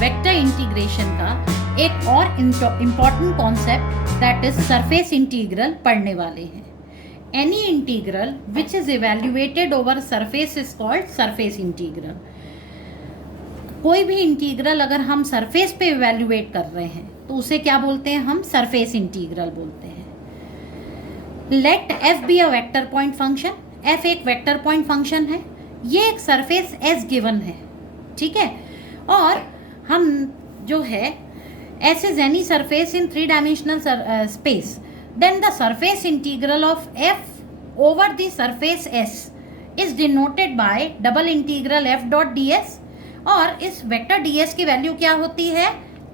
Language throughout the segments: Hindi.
वेक्टर इंटीग्रेशन का एक और important concept that is surface integral पढ़ने वाले हैं। Any integral which is evaluated over surface is called surface integral. कोई भी इंटीग्रल अगर हम सरफेस पे इवेल्युएट कर रहे हैं तो उसे क्या बोलते हैं? हम सरफेस इंटीग्रल बोलते हैं। Let F be a vector point function. F एक वेक्टर पॉइंट फंक्शन है, ये एक सरफेस एस गिवन है, ठीक है। और हम जो है S is any surface in 3 dimensional space, then the surface integral of F over the surface S is denoted by double integral F dot D S. और इस वेक्टर डी एस की वैल्यू क्या होती है?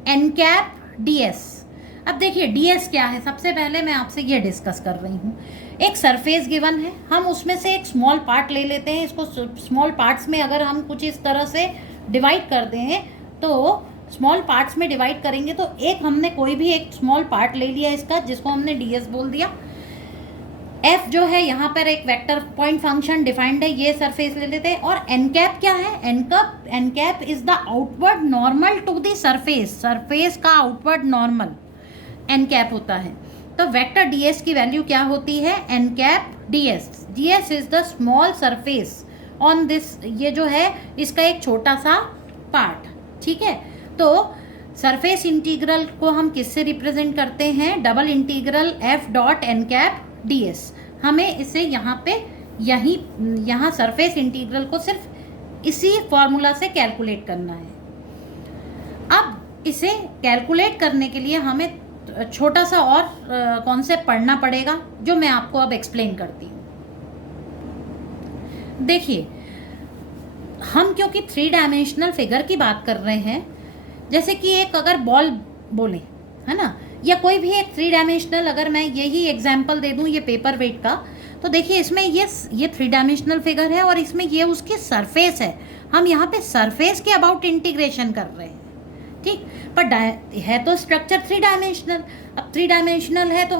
N cap D S. अब देखिए डी एस क्या है, सबसे पहले मैं आपसे ये डिस्कस कर रही हूँ। एक सरफेस गिवन है, हम उसमें से एक स्मॉल पार्ट ले लेते हैं। इसको स्मॉल पार्ट्स में अगर हम कुछ इस तरह से डिवाइड कर दें तो स्मॉल पार्ट्स में डिवाइड करेंगे तो एक हमने कोई भी एक स्मॉल पार्ट ले लिया इसका, जिसको हमने डी एस बोल दिया। एफ जो है यहाँ पर एक वेक्टर पॉइंट फंक्शन डिफाइंड है, ये सरफेस ले लेते हैं। और एन कैप क्या है? N cap is the outward normal to the surface. Surface का आउटवर्ड नॉर्मल एन कैप होता है। तो वेक्टर डी एस की वैल्यू क्या होती है? N cap D S. D S is the small surface on this, ये जो है इसका एक छोटा सा पार्ट, ठीक है। तो सरफेस इंटीग्रल को हम किससे रिप्रेजेंट करते हैं? Double integral F dot N cap D S. हमें इसे यहाँ पे यहाँ सरफेस इंटीग्रल को सिर्फ इसी फॉर्मूला से कैलकुलेट करना है। अब इसे कैलकुलेट करने के लिए हमें छोटा सा और कॉन्सेप्ट पढ़ना पड़ेगा, जो मैं आपको अब एक्सप्लेन करती हूँ। देखिए, हम क्योंकि 3 डायमेंशनल फिगर की बात कर रहे हैं, जैसे कि एक अगर बॉल बोले, है ना, या कोई भी एक 3 डायमेंशनल, अगर मैं यही एग्जांपल दे दूं ये पेपर वेट का, तो देखिए इसमें ये 3 डायमेंशनल फिगर है और इसमें ये उसकी सरफेस है। हम यहाँ पे सरफेस के अबाउट इंटीग्रेशन कर रहे हैं, ठीक। पर है तो स्ट्रक्चर 3 डायमेंशनल। अब 3 डायमेंशनल है तो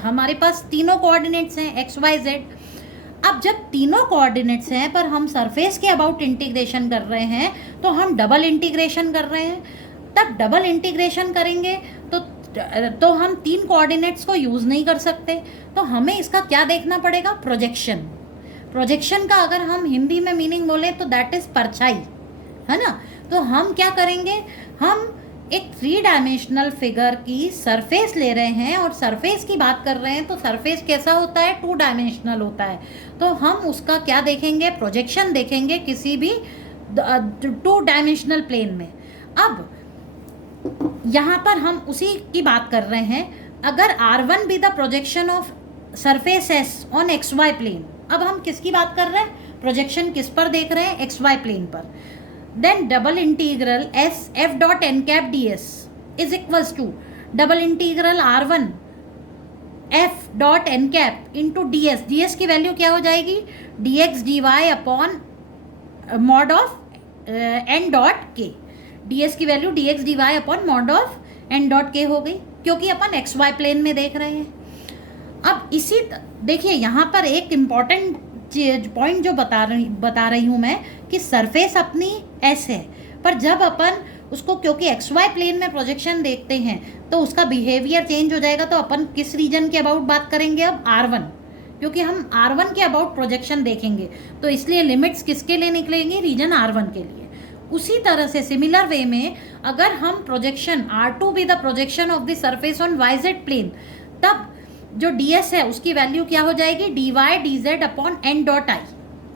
हमारे पास तीनों कोऑर्डिनेट्स हैं, एक्स वाई जेड। अब जब तीनों कोऑर्डिनेट्स हैं पर हम सरफेस के अबाउट इंटीग्रेशन कर रहे हैं तो हम डबल इंटीग्रेशन कर रहे हैं। तब डबल इंटीग्रेशन करेंगे तो हम 3 कोऑर्डिनेट्स को यूज़ नहीं कर सकते। तो हमें इसका क्या देखना पड़ेगा? प्रोजेक्शन। प्रोजेक्शन का अगर हम हिंदी में मीनिंग बोले तो दैट इज़ परछाई, है ना। तो हम क्या करेंगे? हम एक 3 डायमेंशनल फिगर की सरफेस ले रहे हैं और सरफेस की बात कर रहे हैं तो सरफेस कैसा होता है? 2 डायमेंशनल होता है। तो हम उसका क्या देखेंगे? प्रोजेक्शन देखेंगे किसी भी 2 डायमेंशनल प्लेन में। अब यहाँ पर हम उसी की बात कर रहे हैं। अगर R1 be the projection of surface S on X Y plane, अब हम किसकी बात कर रहे हैं? प्रोजेक्शन किस पर देख रहे हैं? एक्स वाई प्लेन पर। Then double integral S F dot N cap D S is equals to double integral R1 F dot N cap into D S. D S की वैल्यू क्या हो जाएगी? D X D Y upon mod of N dot K. D S की value D X D Y upon mod of N dot K हो गई, क्योंकि अपन एक्स वाई प्लेन में देख रहे हैं। अब इसी देखिए यहाँ पर एक इम्पॉर्टेंट पॉइंट जो बता रही हूँ मैं कि सरफेस अपनी एस है, पर जब अपन उसको क्योंकि एक्स वाई प्लेन में प्रोजेक्शन देखते हैं तो उसका बिहेवियर चेंज हो जाएगा। तो अपन किस रीजन के अबाउट बात करेंगे? अब R1, क्योंकि हम R1 के अबाउट प्रोजेक्शन देखेंगे तो इसलिए लिमिट्स किसके लिए निकलेंगी? रीजन R1 के लिए। उसी तरह से सिमिलर वे में अगर हम projection R2 be the projection of the surface on Y Z plane, तब जो डी एस है उसकी वैल्यू क्या हो जाएगी? D Y D Z upon N dot I.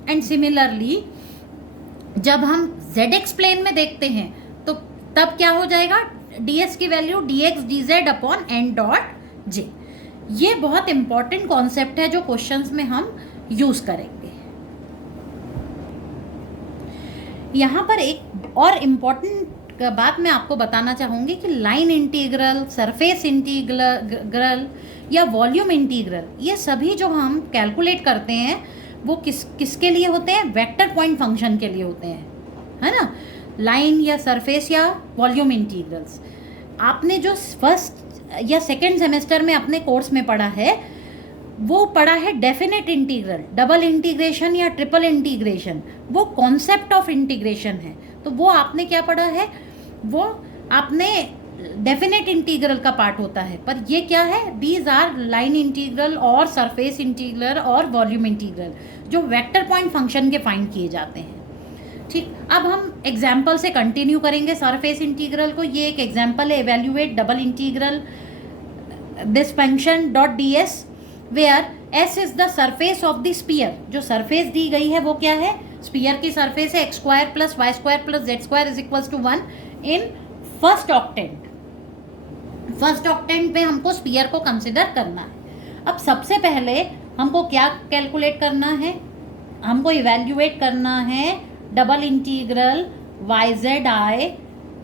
And similarly जब हम जेड एक्स प्लेन में देखते हैं तो तब क्या हो जाएगा? डी एस की value D X D Z upon N dot J. ये बहुत इंपॉर्टेंट कॉन्सेप्ट है जो क्वेश्चंस में हम यूज करेंगे। यहाँ पर एक और इम्पॉर्टेंट बात मैं आपको बताना चाहूँगी कि लाइन इंटीग्रल, सरफेस इंटीग्रल या वॉल्यूम इंटीग्रल, ये सभी जो हम कैलकुलेट करते हैं वो किसके लिए होते हैं? वेक्टर पॉइंट फंक्शन के लिए होते हैं, है ना। लाइन या सरफेस या वॉल्यूम इंटीग्रल्स आपने जो फर्स्ट या सेकेंड सेमेस्टर में अपने कोर्स में पढ़ा है वो पढ़ा है डेफिनेट इंटीग्रल, डबल इंटीग्रेशन या ट्रिपल इंटीग्रेशन, वो कॉन्सेप्ट ऑफ इंटीग्रेशन है। तो वो आपने क्या पढ़ा है? वो आपने डेफिनेट इंटीग्रल का पार्ट होता है, पर ये क्या है, दीज आर लाइन इंटीग्रल और सरफेस इंटीग्रल और वॉल्यूम इंटीग्रल जो वेक्टर पॉइंट फंक्शन के फाइंड किए जाते हैं। ठीक, अब हम एग्जाम्पल से कंटिन्यू करेंगे सरफेस इंटीग्रल को। ये एक एग्जाम्पल है, evaluate double integral this function dot D S where S is the surface of the sphere. जो सरफेस दी गई है वो क्या है, स्पीयर की सरफेस है X square plus Y square plus Z square is equals to 1 in first octant. First octant पे हमको स्पीयर को कंसिडर करना है। अब सबसे पहले हमको क्या कैलकुलेट करना है, हमको इवेल्युएट करना है double integral y z i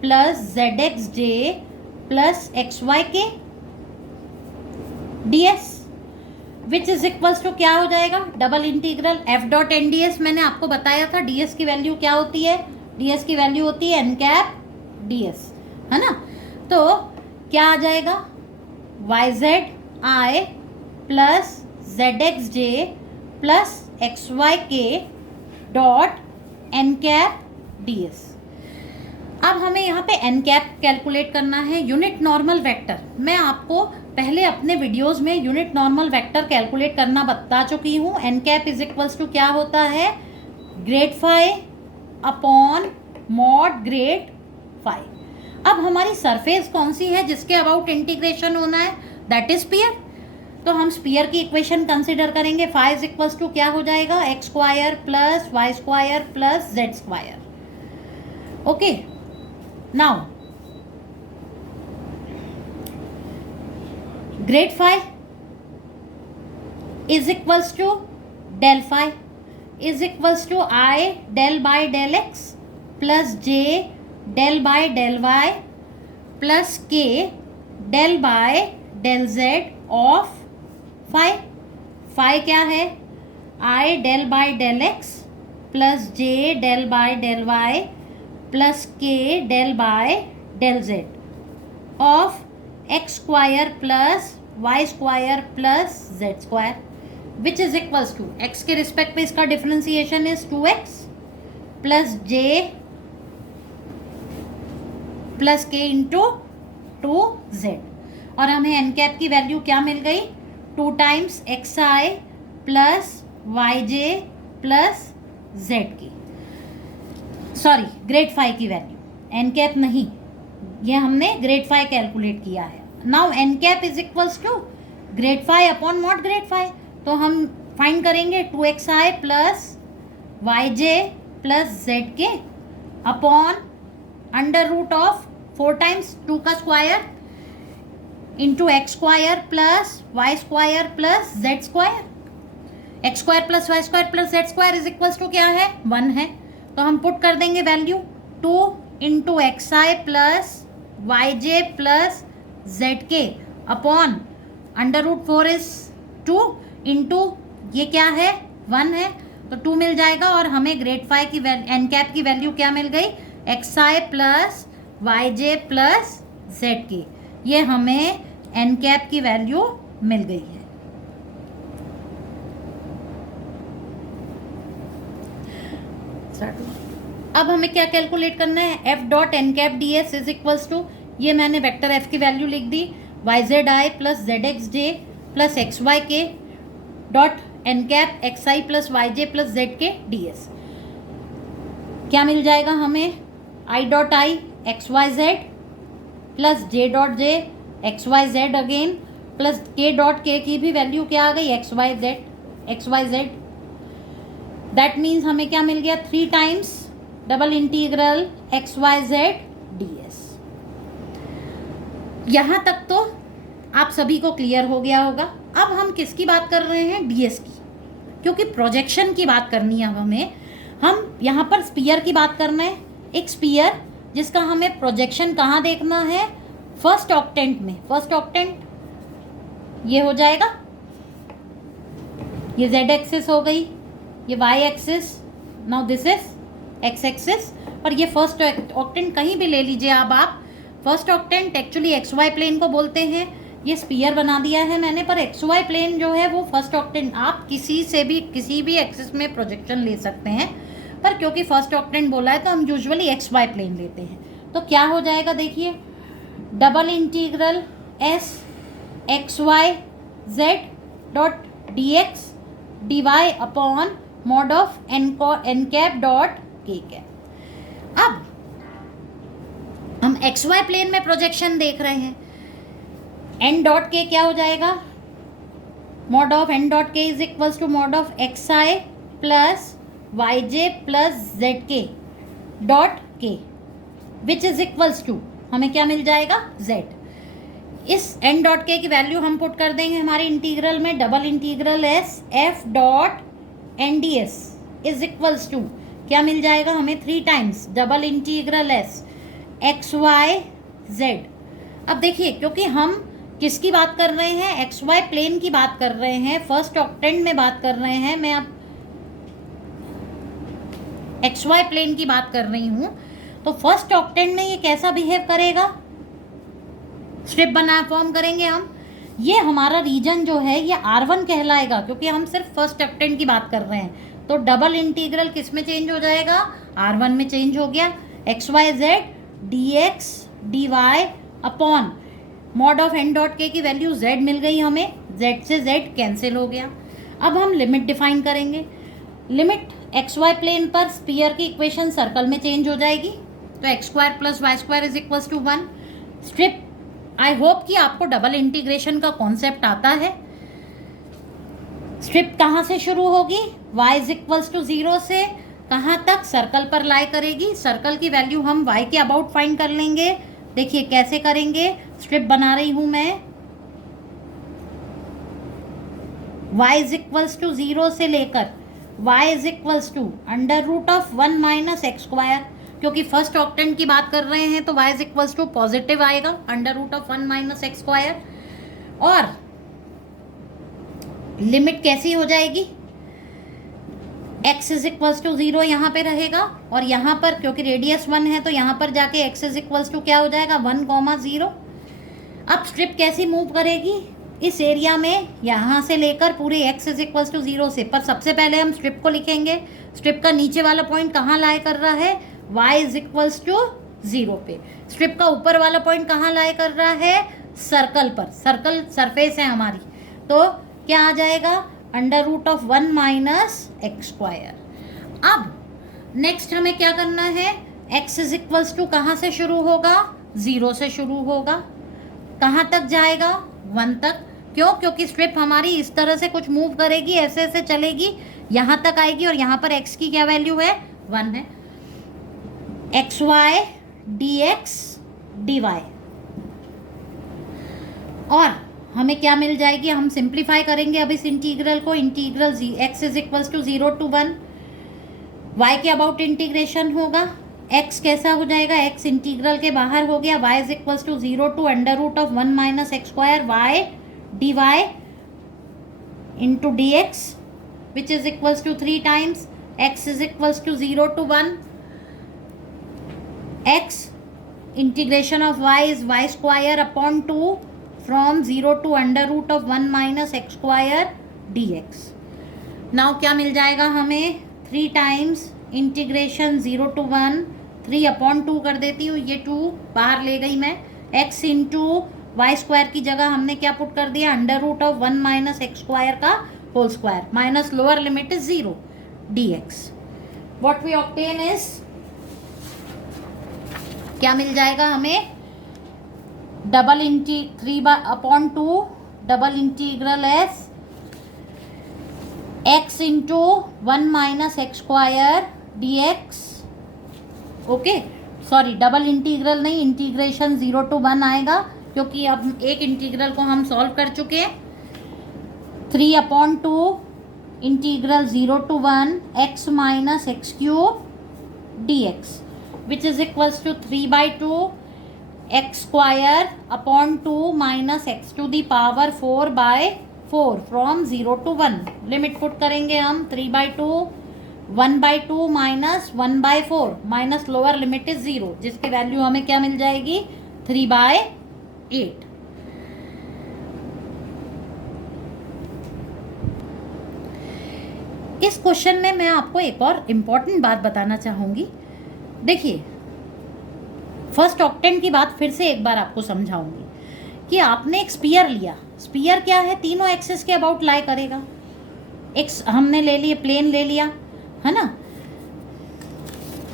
plus z x j plus x y k D s which is equals to क्या हो जाएगा, double integral F dot N D s. मैंने आपको बताया था डी एस की वैल्यू क्या होती है, डी एस की वैल्यू होती है एन कैप डी एस, है ना। तो क्या आ जाएगा, y z i plus z x j plus x y k dot N cap D S. अब हमें यहाँ पे एन कैप कैलकुलेट करना है, यूनिट नॉर्मल वेक्टर। मैं आपको पहले अपने वीडियोस में यूनिट नॉर्मल वेक्टर कैलकुलेट करना बता चुकी हूँ। N cap is equals to क्या होता है, grad phi upon mod grad phi. अब हमारी सरफेस कौन सी है जिसके अबाउट इंटीग्रेशन होना है, दैट इज स्पीयर। तो हम स्पीयर की इक्वेशन कंसिडर करेंगे। फाई इज इक्वल्स टू क्या हो जाएगा, x square plus Y square plus Z square. Okay, now grad phi is equals to del phi is equals to i del by del x plus j del by del y plus k del by del Z of phi. Phi क्या है, i del by del x plus j del by del y plus k del by del Z of X square plus Y square plus Z square which is equals to X के रिस्पेक्ट पे इसका differentiation is 2x plus J plus K into 2z। और हमें एन कैप की वैल्यू क्या मिल गई, 2 टाइम्स एक्स आई प्लस वाई जे प्लस जेड की, सॉरी ग्रेड फाई की वैल्यू, एन कैप नहीं, ये हमने ग्रेड फाई कैलकुलेट किया है। Now N cap is equals to grad phi upon mod grad phi. तो हम फाइंड करेंगे 2xi plus Y J plus Z K upon under root of 4 times 2 का square into X square plus Y square plus Z square. X square plus Y square plus Z square is equals to क्या है, 1 है। तो हम पुट कर देंगे value 2 into X I plus Y J plus Z K upon under root 4 is 2 into ये क्या है, 1 है, तो 2 मिल जाएगा। और हमें ग्रेड फाई की एन कैप की वैल्यू क्या मिल गई, एक्स आई प्लस वाई जे प्लस जेड की, ये हमें एन कैप की वैल्यू मिल गई है। अब हमें क्या कैलकुलेट करना है, F dot N cap D S is equals to, ये मैंने वेक्टर एफ की वैल्यू लिख दी, y z i plus z x j plus x y k dot N cap x I plus Y J plus Z K D S. क्या मिल जाएगा हमें, I dot I X Y Z plus J dot J X Y Z again plus K dot K की भी वैल्यू क्या आ गई, X Y Z. That means हमें क्या मिल गया, 3 times double integral X Y Z D S. यहाँ तक तो आप सभी को क्लियर हो गया होगा। अब हम किसकी बात कर रहे हैं, डीएस की, क्योंकि प्रोजेक्शन की बात करनी है हमें। हम यहाँ पर स्पीयर की बात करना है, एक स्पीयर जिसका हमें प्रोजेक्शन कहाँ देखना है, फर्स्ट ऑक्टेंट में। फर्स्ट ऑक्टेंट ये हो जाएगा, ये जेड एक्सिस हो गई, ये Y axis, now this is X axis, और ये फर्स्ट ऑक्टेंट कहीं भी ले लीजिए आप first octant actually X Y plane को बोलते हैं। ये स्पीयर बना दिया है मैंने, पर एक्स वाई प्लेन जो है वो फर्स्ट ऑक्टेंट, आप किसी भी एक्सिस में प्रोजेक्शन ले सकते हैं, पर क्योंकि फर्स्ट ऑक्टेंट बोला है तो हम यूजुअली एक्स वाई प्लेन लेते हैं। तो क्या हो जाएगा देखिए, double integral S X Y Z dot D X D Y upon mod of N cap dot K cap. अब हम एक्स वाई प्लेन में प्रोजेक्शन देख रहे हैं, एन डॉट के क्या हो जाएगा, mod of N dot K is equals to mod of X I plus Y J plus Z K dot K which is equals to हमें क्या मिल जाएगा, जेड। इस एन डॉट के की वैल्यू हम पुट कर देंगे हमारे इंटीग्रल में, double integral S F dot N D S is equals to क्या मिल जाएगा हमें, 3 times double integral S X Y Z. अब देखिए, क्योंकि हम किसकी बात कर रहे हैं, एक्स वाई प्लेन की बात कर रहे हैं, फर्स्ट ऑक्टेंट में बात कर रहे हैं, मैं अब एक्स वाई प्लेन की बात कर रही हूं, तो फर्स्ट ऑक्टेंट में ये कैसा बिहेव करेगा, स्ट्रिप बना फॉर्म करेंगे हम। ये हमारा रीजन जो है ये R1 कहलाएगा, क्योंकि हम सिर्फ फर्स्ट ऑक्टेंट की बात कर रहे हैं। तो डबल इंटीग्रल किस में चेंज हो जाएगा, R1 में चेंज हो गया, X Y Z D X D Y upon mod of N dot K की वैल्यू z मिल गई हमें, z से z कैंसिल हो गया। अब हम लिमिट डिफाइन करेंगे, लिमिट एक्स वाई प्लेन पर स्पीयर की इक्वेशन सर्कल में चेंज हो जाएगी, तो X square plus Y square is equals to 1। Strip, I hope कि आपको डबल इंटीग्रेशन का कॉन्सेप्ट आता है। स्ट्रिप कहाँ से शुरू होगी, y इज इक्वल्स टू 0 से कहाँ तक, सर्कल पर लाई करेगी। सर्कल की वैल्यू हम y के अबाउट फाइंड कर लेंगे। देखिए कैसे करेंगे, स्ट्रिप बना रही हूं मैं, y इज इक्वल्स टू 0 से लेकर y is equals to under root of 1 minus x square, क्योंकि फर्स्ट ऑक्टेंट की बात कर रहे हैं तो y is equals to positive आएगा, under root of 1 minus x square. और लिमिट कैसी हो जाएगी, x इज इक्वल्स टू 0 यहाँ पे रहेगा, और यहाँ पर क्योंकि रेडियस 1 है तो यहाँ पर जाके x इज इक्वल्स टू क्या हो जाएगा, 1,0। अब स्ट्रिप कैसी मूव करेगी इस एरिया में, यहाँ से लेकर पूरे x इज इक्वल्स टू 0 से। पर सबसे पहले हम स्ट्रिप को लिखेंगे, स्ट्रिप का नीचे वाला पॉइंट कहाँ लाई कर रहा है, y इज इक्वल्स टू 0 पे। स्ट्रिप का ऊपर वाला पॉइंट कहाँ लाई कर रहा है, सर्कल पर, सर्कल सरफेस है हमारी, तो क्या आ जाएगा, under root of 1 minus x square. अब नेक्स्ट हमें क्या करना है, x इज इक्वल्स टू कहाँ से शुरू होगा, 0 से शुरू होगा, कहाँ तक जाएगा, 1 तक। क्यों, क्योंकि स्ट्रिप हमारी इस तरह से कुछ मूव करेगी, ऐसे ऐसे चलेगी, यहाँ तक आएगी, और यहाँ पर x की क्या वैल्यू है, 1 है। X Y D X D Y, और हमें क्या मिल जाएगी, हम सिंप्लीफाई करेंगे अब इस इंटीग्रल को, integral x is equals to 0 to 1, y के अबाउट इंटीग्रेशन होगा, x कैसा हो जाएगा, x इंटीग्रल के बाहर हो गया, y is equals to 0 to under root of 1 minus x square y D Y into D X which is equals to 3 times x is equals to 0 to 1, x integration of y is y square upon 2 from 0 to under root of 1 minus x square D X. Now क्या मिल जाएगा हमें, 3 टाइम्स इंटीग्रेशन 0 to 1, 3 अपॉन 2 कर देती हूँ, ये 2 बाहर ले गई मैं, x इंटू वाई स्क्वायर की जगह हमने क्या पुट कर दिया, under root of 1 minus x square का whole square, minus lower limit is 0 d x. What we obtain is, क्या मिल जाएगा हमें, double 3/2 double integral s x into 1 minus x square D x. Okay, sorry double integral नहीं, इंटीग्रेशन 0 to 1 आएगा, क्योंकि अब एक इंटीग्रल को हम सॉल्व कर चुके हैं। 3/2 integral 0 to 1 x minus X cube D X which is equals to 3/2 X square upon 2 minus X to the power 4/4 from 0 to 1। Limit put करेंगे हम, 3/2 1/2 minus 1/4 minus lower limit is 0, जिसकी वैल्यू हमें क्या मिल जाएगी, 3/8। इस क्वेश्चन में मैं आपको एक और इम्पॉर्टेंट बात बताना चाहूंगी। देखिए फर्स्ट ऑक्टेंट की बात फिर से एक बार आपको समझाऊंगी कि आपने एक स्पीयर लिया, स्पीयर क्या है, तीनों एक्सिस के अबाउट लाई करेगा। एक्स हमने ले लिए, प्लेन ले लिया, है ना,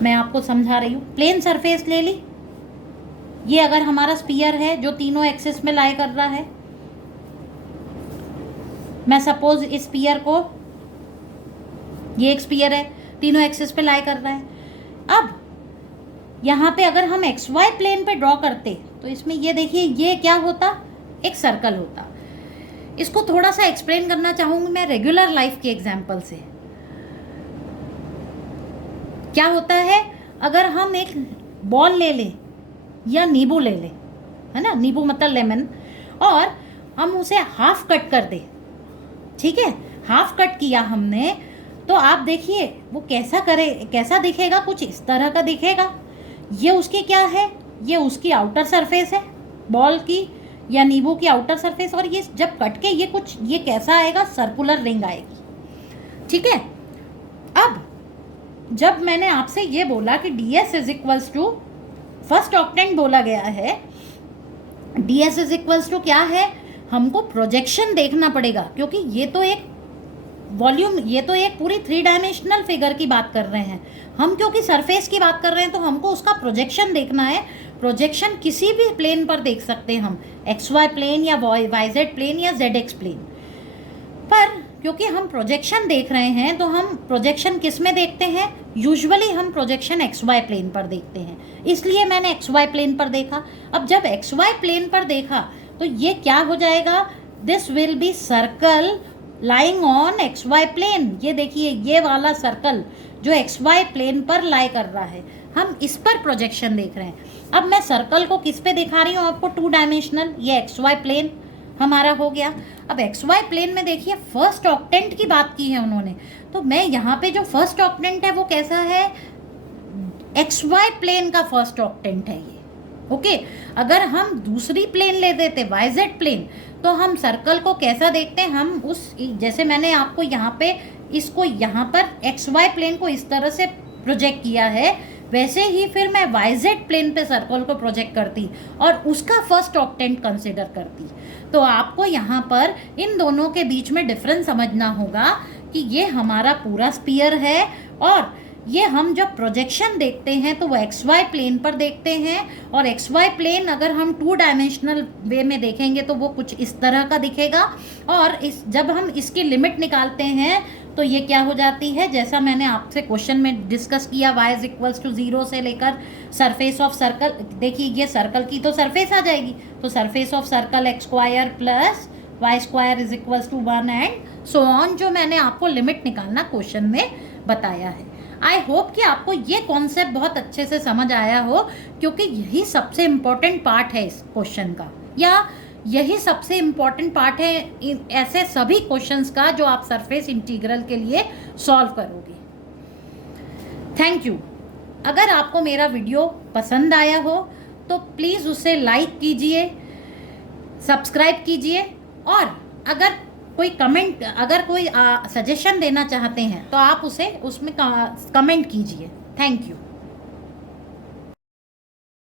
मैं आपको समझा रही हूँ, प्लेन सरफेस ले ली, ये अगर हमारा स्पीयर है जो तीनों एक्सिस में लाई कर रहा है, मैं सपोज इस स्पीयर को, ये एक स्पीयर है तीनों एक्सिस पे लाई कर रहा है। अब यहाँ पे अगर हम एक्स वाई प्लेन पे ड्रॉ करते तो इसमें ये देखिए ये क्या होता, एक सर्कल होता। इसको थोड़ा सा एक्सप्लेन करना चाहूँगी मैं रेगुलर लाइफ के एग्जाम्पल से। क्या होता है, अगर हम एक बॉल ले लें या नींबू ले लें, है ना, नींबू मतलब लेमन, और हम उसे हाफ कट कर दें, ठीक है, हाफ कट किया हमने, तो आप देखिए वो कैसा दिखेगा, कुछ इस तरह का दिखेगा। ये उसकी क्या है, ये उसकी आउटर सरफेस है बॉल की या नींबू की आउटर सरफेस, और ये जब कट के ये कैसा आएगा, सर्कुलर रिंग आएगी, ठीक है। अब जब मैंने आपसे ये बोला कि ds is equals to first octant बोला गया है, ds इज इक्वल्स टू क्या है, हमको प्रोजेक्शन देखना पड़ेगा, क्योंकि ये तो एक वॉल्यूम, ये तो एक पूरी 3 डायमेंशनल फिगर की बात कर रहे हैं हम, क्योंकि सरफेस की बात कर रहे हैं तो हमको उसका प्रोजेक्शन देखना है। प्रोजेक्शन किसी भी प्लेन पर देख सकते हैं हम, एक्स वाई प्लेन या वाई जेड प्लेन या जेड एक्स प्लेन पर, क्योंकि हम प्रोजेक्शन देख रहे हैं तो हम प्रोजेक्शन किस में देखते हैं, यूजुअली हम प्रोजेक्शन एक्स वाई प्लेन पर देखते हैं, इसलिए मैंने एक्स वाई प्लेन पर देखा। अब जब एक्स वाई प्लेन पर देखा तो ये क्या हो जाएगा, this will be circle lying on X Y plane. ये देखिए ये वाला सर्कल जो एक्स वाई प्लेन पर लाई कर रहा है, हम इस पर प्रोजेक्शन देख रहे हैं। अब मैं सर्कल को किस पे दिखा रही हूँ आपको, 2 डायमेंशनल, ये एक्स वाई प्लेन हमारा हो गया। अब एक्स वाई प्लेन में देखिए फर्स्ट ऑक्टेंट की बात की है उन्होंने, तो मैं यहाँ पे जो फर्स्ट ऑक्टेंट है वो कैसा है, एक्स वाई प्लेन का फर्स्ट ऑक्टेंट है ये, ओके। अगर हम दूसरी प्लेन ले देते वाई जेड प्लेन, तो हम सर्कल को कैसा देखते हैं, हम उस, जैसे मैंने आपको यहाँ पे इसको यहाँ पर एक्स वाई प्लेन को इस तरह से प्रोजेक्ट किया है, वैसे ही फिर मैं वाई जेड प्लेन पे सर्कल को प्रोजेक्ट करती और उसका फर्स्ट ऑक्टेंट कंसिडर करती। तो आपको यहाँ पर इन दोनों के बीच में डिफरेंस समझना होगा कि ये हमारा पूरा स्पीयर है, और ये हम जब प्रोजेक्शन देखते हैं तो वो एक्स वाई प्लेन पर देखते हैं, और एक्स वाई प्लेन अगर हम 2 डायमेंशनल वे में देखेंगे तो वो कुछ इस तरह का दिखेगा, और जब हम इसकी लिमिट निकालते हैं तो ये क्या हो जाती है, जैसा मैंने आपसे क्वेश्चन में डिस्कस किया, y इज इक्वल्स टू 0 से लेकर सरफेस ऑफ सर्कल, देखिए ये सर्कल की तो सरफेस आ जाएगी, तो surface of circle x square plus Y square is equals to 1 and so on, जो मैंने आपको लिमिट निकालना क्वेश्चन में बताया है। आई होप कि आपको ये कॉन्सेप्ट बहुत अच्छे से समझ आया हो, क्योंकि यही सबसे इम्पोर्टेंट पार्ट है इस क्वेश्चन का, या यही सबसे इम्पॉर्टेंट पार्ट है ऐसे सभी क्वेश्चंस का जो आप सरफेस इंटीग्रल के लिए सॉल्व करोगे। Thank you. अगर आपको मेरा वीडियो पसंद आया हो तो प्लीज़ उसे लाइक कीजिए, सब्सक्राइब कीजिए, और अगर कोई कमेंट, अगर कोई सजेशन देना चाहते हैं तो आप उसे उसमें कमेंट कीजिए। Thank you.